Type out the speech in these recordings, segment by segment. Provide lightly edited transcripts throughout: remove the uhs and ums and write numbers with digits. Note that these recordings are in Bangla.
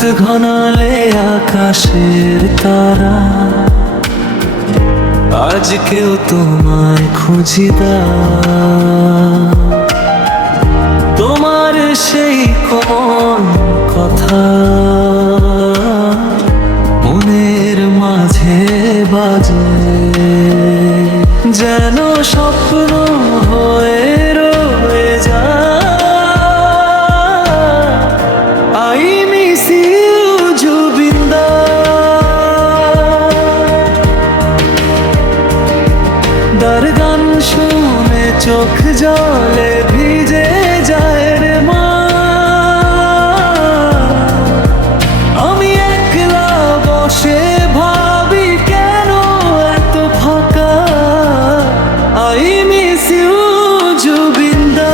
রাত ঘনালে আকাশের তারা, আজকেও তোমায় খুঁজি তোমার সেই কোন কথা মনের মাঝে বাজে, যেন স্বপ্ন হয়ে রয়ে যায়। I miss you, জুবিন্দা। দার গান শুনে চোখ জলে ভিজে যায় রে মা। আমি একলা বসে ভাবি কেন এত ফাঁকা। I miss you, জুবিন্দা।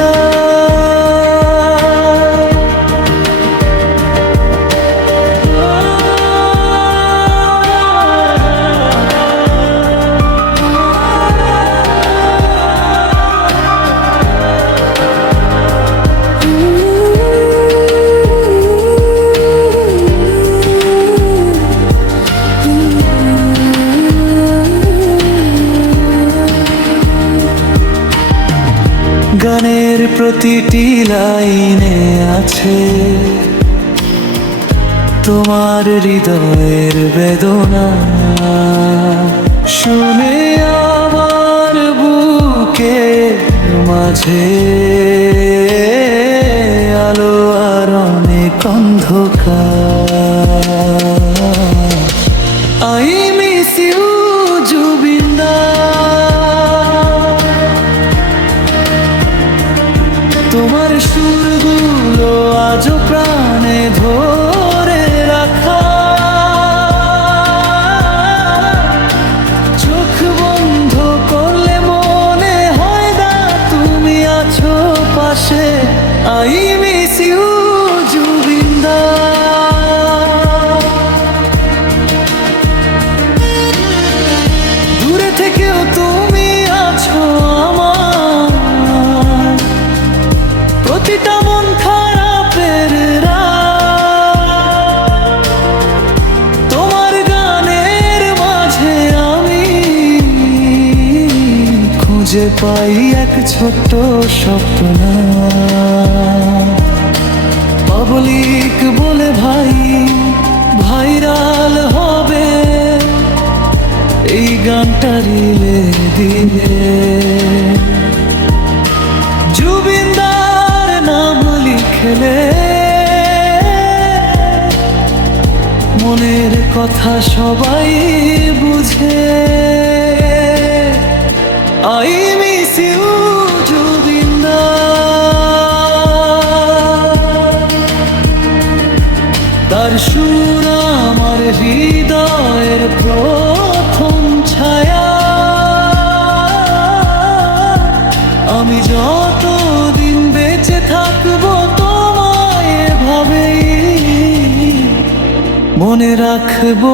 গানের প্রতিটি লাইনে আছে তোমার হৃদয়ের বেদনা। শুনে আমার বুকে মাঝে আলো আর অনেক অন্ধকার। I miss you, জুবিন্দা। তোমার সুরগুলো আজও প্রাণে ধরে রাখা। চোখ বন্ধ করলে মনে হয় না তুমি আছো পাশে। I miss you, জুবিন্দা। দূরে থেকেও তুমি আছো আমার, প্রতিটা মন খারাপের রাত। তোমার গানের মাঝে আমি খুঁজে পাই এক ছোট্ট স্বপ্ন। পাবলিক বলে ভাই ভাইরাল হবে এই গানটা রিলে দিলে। জুবিন্দার নাম লিখলে মনের কথা সবাই বুঝে। I miss you, জুবিন্দা। তার সুর আমার হৃদয়ের প্রথম ছায়া। আমি যতদিন বেঁচে থাকবো তোমায় এভাবেই মনে রাখবো